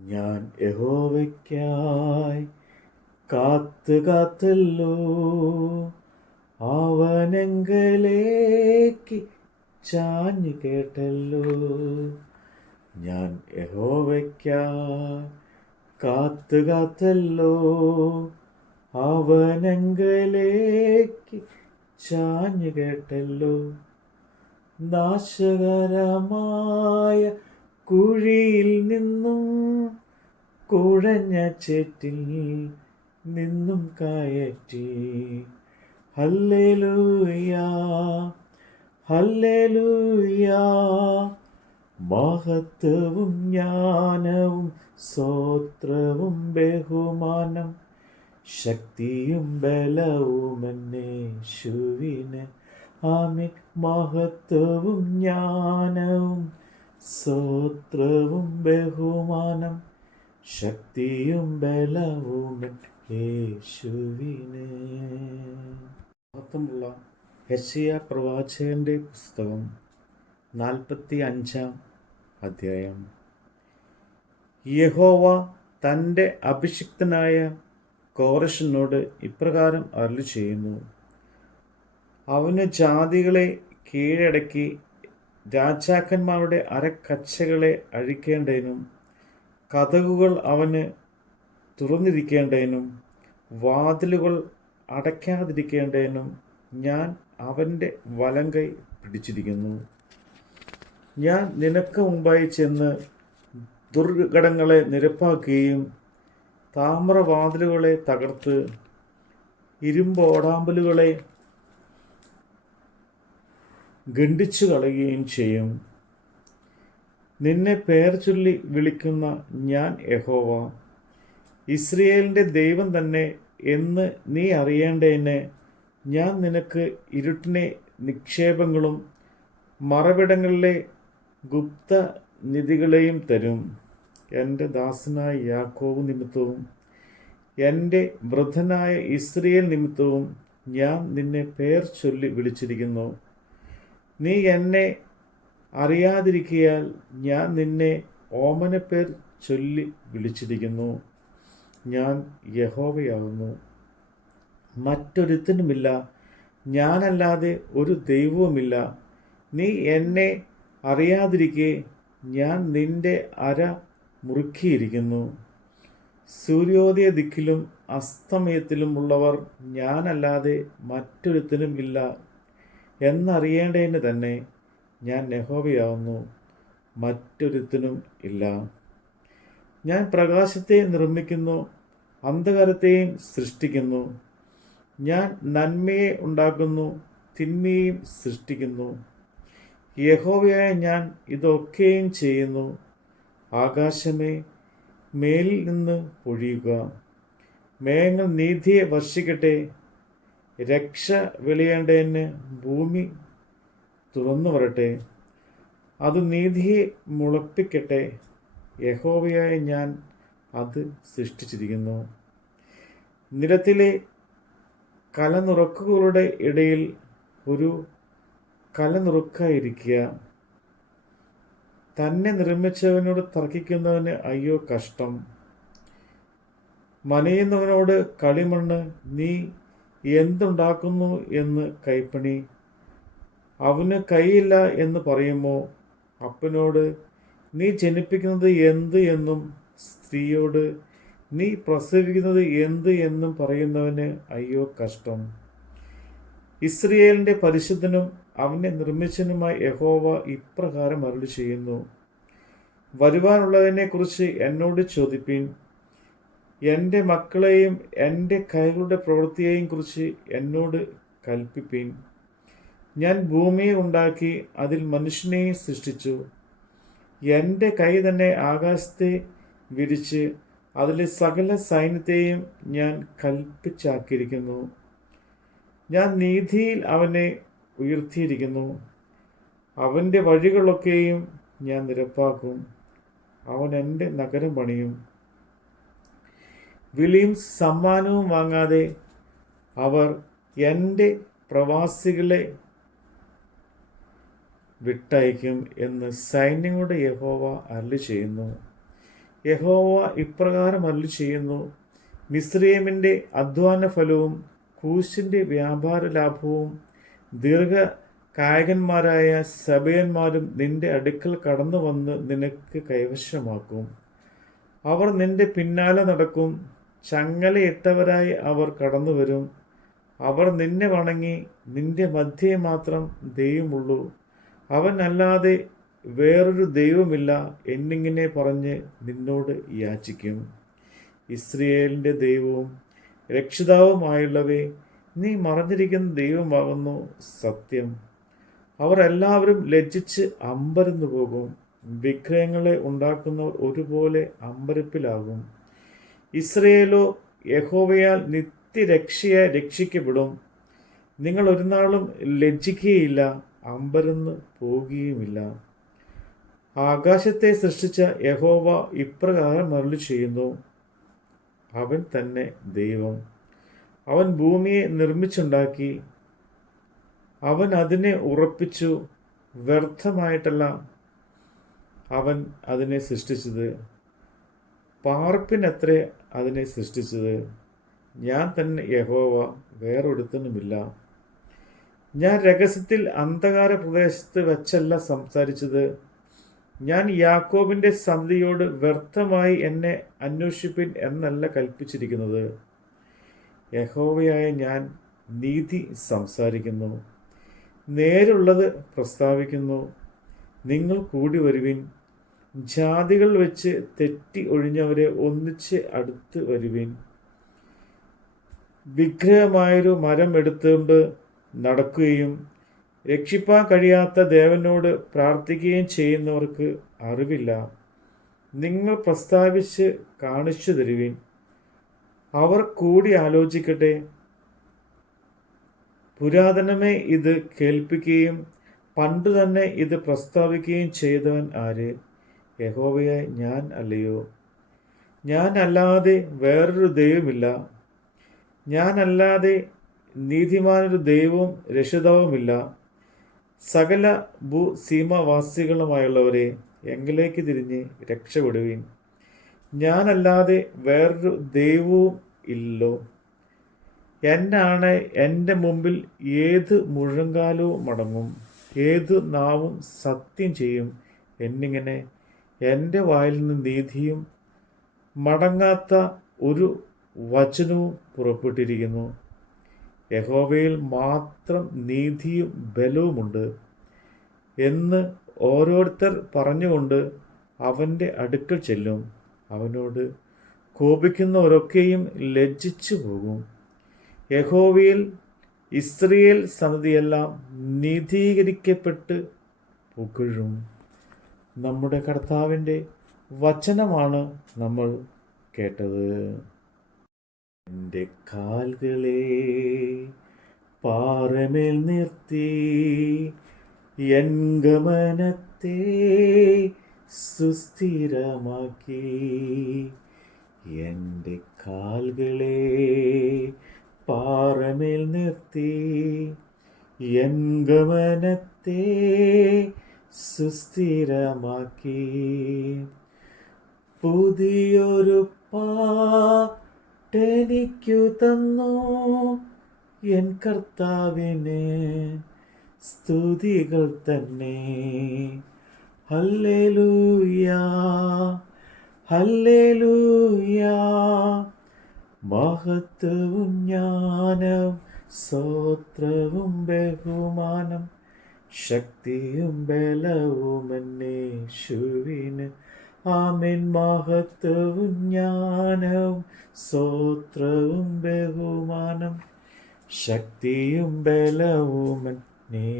ഞാൻ യഹോവയ്ക്കായി കാത്ത് കാത്തല്ലോ. അവനെങ്കലേക്ക് ചാഞ്ഞു കേട്ടല്ലോ. ഞാൻ യഹോവയ്ക്കായി കാത്ത് കാത്തല്ലോ. അവനെങ്കലേക്ക് ചാഞ്ഞു കേട്ടല്ലോ. നാശകരമായ കുഴിയിൽ നിന്നും കുഴഞ്ഞ ചേറ്റിൽ നിന്നും കയറ്റി. ഹല്ലേലൂയാ ഹല്ലേലൂയാ. മഹത്വവും ജ്ഞാനവും സ്വോത്രവും ബഹുമാനം ശക്തിയും ബലവും എന്നെ ശുവിന് ആമി മഹത്വവും ജ്ഞാനവും സ്വോത്രവും ബഹുമാനം ശക്തിയും ബലവും യേശുവിന്. മഹത്വമുള്ള ഹെസിയ പ്രവാചകന്റെ പുസ്തകം നാൽപ്പത്തി അഞ്ചാം അധ്യായം. യഹോവ തന്റെ അഭിഷിക്തനായ കോറശനോട് ഇപ്രകാരം അരുളി ചെയ്യുന്നു അവന് ജാതികളെ കീഴടക്കി രാജാക്കന്മാരുടെ അരക്കച്ചകളെ അഴിക്കേണ്ടതിനും കഥകുകൾ അവന് തുറന്നിരിക്കേണ്ടതിനും വാതിലുകൾ അടയ്ക്കാതിരിക്കേണ്ടതിനും ഞാൻ അവന്റെ വലങ്കൈ പിടിച്ചിരിക്കുന്നു. ഞാൻ നിനക്ക് മുമ്പായി ചെന്ന് ദുർഘടങ്ങളെ നിരപ്പാക്കുകയും താമ്രവാതിലുകളെ തകർത്ത് ഇരുമ്പോടാമ്പലുകളെ ഖണ്ഡിച്ചു കളയുകയും ചെയ്യും. നിന്നെ പേർ ചൊല്ലി വിളിക്കുന്ന ഞാൻ യഹോവ. ഇസ്രയേലിന്റെ ദൈവം തന്നെ എന്ന് നീ അറിയേണ്ടതിന് ഞാൻ നിനക്ക് ഇരുട്ടിനെ നിക്ഷേപങ്ങളും മറവിടങ്ങളിലെ ഗുപ്ത നിധികളെയും തരും. എന്റെ ദാസനായ യാക്കോവ് നിമിത്തവും എന്റെ വൃദ്ധനായ ഇസ്രയേൽ നിമിത്തവും ഞാൻ നിന്നെ പേർ ചൊല്ലി വിളിച്ചിരിക്കുന്നു. നീ എന്നെ അറിയാതിരിക്കയാൽ ഞാൻ നിന്നെ ഓമനപ്പേർ ചൊല്ലി വിളിച്ചിരിക്കുന്നു. ഞാൻ യഹോവയാകുന്നു. മറ്റൊരുത്തനുമില്ല. ഞാനല്ലാതെ ഒരു ദൈവവുമില്ല. നീ എന്നെ അറിയാതിരിക്കെ ഞാൻ നിന്റെ അര മുറുക്കിയിരിക്കുന്നു. സൂര്യോദയ ദിക്കിലും അസ്തമയത്തിലും ഉള്ളവർ ഞാനല്ലാതെ മറ്റൊരുത്തനും ഇല്ല. എന്നറിയേണ്ടതിന് തന്നെ ഞാൻ നെഹോവയാവുന്നു മറ്റൊരുത്തിനും ഇല്ല. ഞാൻ പ്രകാശത്തെ നിർമ്മിക്കുന്നു അന്ധകാരത്തെയും സൃഷ്ടിക്കുന്നു. ഞാൻ നന്മയെ ഉണ്ടാക്കുന്നു തിന്മയെയും സൃഷ്ടിക്കുന്നു. യഹോവയായ ഞാൻ ഇതൊക്കെയും ചെയ്യുന്നു. ആകാശമേ മേലിൽ നിന്ന് പൊഴിയുക. മേഘങ്ങൾ നീതിയെ വർഷിക്കട്ടെ രക്ഷ വെളിയേണ്ടതിന് ഭൂമി തുറന്നു വരട്ടെ. അത് നീതിയെ മുളപ്പിക്കട്ടെ. യഹോവയായി ഞാൻ അത് സൃഷ്ടിച്ചിരിക്കുന്നു. നിലത്തിലെ കലനുറക്കുകളുടെ ഇടയിൽ ഒരു കലനുറുക്കായിരിക്കുക. തന്നെ നിർമ്മിച്ചവനോട് തർക്കിക്കുന്നവന് അയ്യോ കഷ്ടം. മനയുന്നവനോട് കളിമണ്ണ് നീ എന്തുണ്ടാക്കുന്നു എന്ന് കൈപ്പണി. അവന് കൈയില്ല എന്ന് പറയുമോ? അപ്പനോട് നീ ജനിപ്പിക്കുന്നത് എന്ത് എന്നും സ്ത്രീയോട് നീ പ്രസവിക്കുന്നത് എന്ത് എന്നും പറയുന്നവന് അയ്യോ കഷ്ടം. ഇസ്രയേലിന്റെ പരിശുദ്ധനും അവനെ നിർമ്മിച്ചനുമായി യഹോവ ഇപ്രകാരം അരുളി ചെയ്യുന്നു വരുവാനുള്ളതിനെക്കുറിച്ച് എന്നോട് ചോദിപ്പീൻ. എന്റെ മക്കളെയും എന്റെ കൈകളുടെ പ്രവൃത്തിയെയും കുറിച്ച് എന്നോട് കൽപ്പിപ്പീൻ. ഞാൻ ഭൂമിയെ ഉണ്ടാക്കി അതിൽ മനുഷ്യനെയും സൃഷ്ടിച്ചു. എന്റെ കൈ തന്നെ ആകാശത്തെ വിരിച്ച് അതിലെ സകല സൈന്യത്തെയും ഞാൻ കൽപ്പിച്ചാക്കിയിരിക്കുന്നു. ഞാൻ നീതിയിൽ അവനെ ഉയർത്തിയിരിക്കുന്നു. അവന്റെ വഴികളൊക്കെയും ഞാൻ നിരപ്പാക്കും. അവൻ എന്റെ നഗരം പണിയും. വിളിയും സമ്മാനവും വാങ്ങാതെ അവർ എന്റെ പ്രവാസികളെ വിട്ടയക്കും എന്ന് സൈന്യങ്ങളുടെ യഹോവ അരളി ചെയ്യുന്നു. യഹോവ ഇപ്രകാരം അരളി ചെയ്യുന്നു. മിസ്രൈമിന്റെ അധ്വാന ഫലവും കൂശിന്റെ വ്യാപാര ലാഭവും ദീർഘ കായകന്മാരായ സഭയന്മാരും നിന്റെ അടുക്കൽ കടന്നു വന്ന് നിനക്ക് കൈവശമാക്കും. അവർ നിന്റെ പിന്നാലെ നടക്കും. ചങ്ങലയിട്ടവരായി അവർ കടന്നു വരും. അവർ നിന്നെ വണങ്ങി നിന്റെ മധ്യേ മാത്രം ദൈവമുള്ളൂ. അവനല്ലാതെ വേറൊരു ദൈവമില്ല എന്നിങ്ങനെ പറഞ്ഞ് നിന്നോട് യാചിക്കും. ഇസ്രയേലിന്റെ ദൈവവും രക്ഷിതാവുമായുള്ളവേ നീ മറഞ്ഞിരിക്കുന്ന ദൈവമാകുന്നു സത്യം. അവർ എല്ലാവരും ലജ്ജിച്ച് അമ്പരന്നു പോകും വിഗ്രഹങ്ങളെ ഉണ്ടാക്കുന്നവർ ഒരുപോലെ അമ്പരപ്പിലാകും. ഇസ്രയേലോ യഹോവയാൽ നിത്യരക്ഷയെ രക്ഷിക്കപ്പെടും. നിങ്ങൾ ഒരു നാളും ലജ്ജിക്കുകയില്ല അമ്പരന്ന് പോകുകയുമില്ല ആകാശത്തെ സൃഷ്ടിച്ച യഹോവ ഇപ്രകാരം മരളി ചെയ്യുന്നു അവൻ തന്നെ ദൈവം. അവൻ ഭൂമിയെ നിർമ്മിച്ചുണ്ടാക്കി. അവൻ അതിനെ ഉറപ്പിച്ചു. വ്യർത്ഥമായിട്ടല്ല അവൻ അതിനെ സൃഷ്ടിച്ചത്. പാർപ്പിനത്രേ അതിനെ സൃഷ്ടിച്ചത്. ഞാൻ തന്നെ യഹോവ വേറൊരുത്തനുമില്ല. ഞാൻ രഹസ്യത്തിൽ അന്ധകാര പ്രദേശത്ത് വെച്ചല്ല സംസാരിച്ചത്. ഞാൻ യാക്കോബിന്റെ സന്ധിയോട് വ്യർത്ഥമായി എന്നെ അന്വേഷിപ്പിൻ എന്നല്ല കൽപ്പിച്ചിരിക്കുന്നത്. യഹോവയായ ഞാൻ നീതി സംസാരിക്കുന്നു. നേരുള്ളത് പ്രസ്താവിക്കുന്നു. നിങ്ങൾ കൂടി വരുവിൻ ജാതികൾ വെച്ച് തെറ്റി ഒഴിഞ്ഞവരെ ഒന്നിച്ച് അടുത്ത് വരുവീൻ. വിഗ്രഹമായൊരു മരം എടുത്തുകൊണ്ട് നടക്കുകയും രക്ഷിപ്പാൻ കഴിയാത്ത ദേവനോട് പ്രാർത്ഥിക്കുകയും ചെയ്യുന്നവർക്ക് അറിവില്ല. നിങ്ങൾ പ്രസ്താവിച്ച് കാണിച്ചു തരുവിൻ. അവർ കൂടി ആലോചിക്കട്ടെ. പുരാതനമേ ഇത് കേൾപ്പിക്കുകയും പണ്ട് തന്നെ ഇത് പ്രസ്താവിക്കുകയും ചെയ്തവൻ ആര്? യഹോവയായി ഞാൻ അല്ലയോ? ഞാൻ അല്ലാതെ വേറൊരു ദൈവമില്ല. ഞാനല്ലാതെ നീതിമാനൊരു ദൈവവും രക്ഷിതാവുമില്ല. സകല ഭൂ സീമാവാസികളുമായുള്ളവരെ എങ്കിലേക്ക് തിരിഞ്ഞ് രക്ഷപ്പെടുവീൻ. ഞാനല്ലാതെ വേറൊരു ദൈവവും ഇല്ലോ. എന്നാണ് എന്റെ മുമ്പിൽ ഏത് മുഴങ്കാലവും മടങ്ങും. ഏത് നാവും സത്യം ചെയ്യും എന്നിങ്ങനെ എന്റെ വായിൽ നിന്ന് നീതിയും മടങ്ങാത്ത ഒരു വചനവും പുറപ്പെട്ടിരിക്കുന്നു. യഹോവയിൽ മാത്രം നീതിയും ബലവുമുണ്ട് എന്ന് ഓരോരുത്തർ പറഞ്ഞുകൊണ്ട് അവന്റെ അടുക്കൽ ചെല്ലും. അവനോട് കോപിക്കുന്നവരൊക്കെയും ലജ്ജിച്ചു പോകും. യഹോവയിൽ ഇസ്രയേൽ സന്നദ്ധിയെല്ലാം നീതീകരിക്കപ്പെട്ട് പുകഴും. നമ്മുടെ കർത്താവിന്റെ വചനമാണ് നമ്മൾ കേട്ടത്. എന്റെ കാൽകളെ പാറമേൽ നിർത്തി എൻ ഗമനത്തെ സുസ്ഥിരമാക്കി. എന്റെ കാൽകളെ പാറമേൽ നിർത്തി എൻ ഗമനത്തെ സുസ്ഥിരമാക്കി. പുതിയൊരു പാട്ടെനിക്കു തന്നു. എൻ കർത്താവിന് സ്തുതികൾ തന്നെ. ഹല്ലേലൂയ ഹല്ലേലൂയ. മഹത്വവും ജ്ഞാനം സ്വത്രവും ബഹുമാനം. ശക്തിയും ബലവും എന്നേശുവിന് ആമിൻ. മഹത്വവും ജ്ഞാനവും സ്വത്രവും ബഹുമാനം. ശക്തിയും ബലവും എന്നേശുവിന്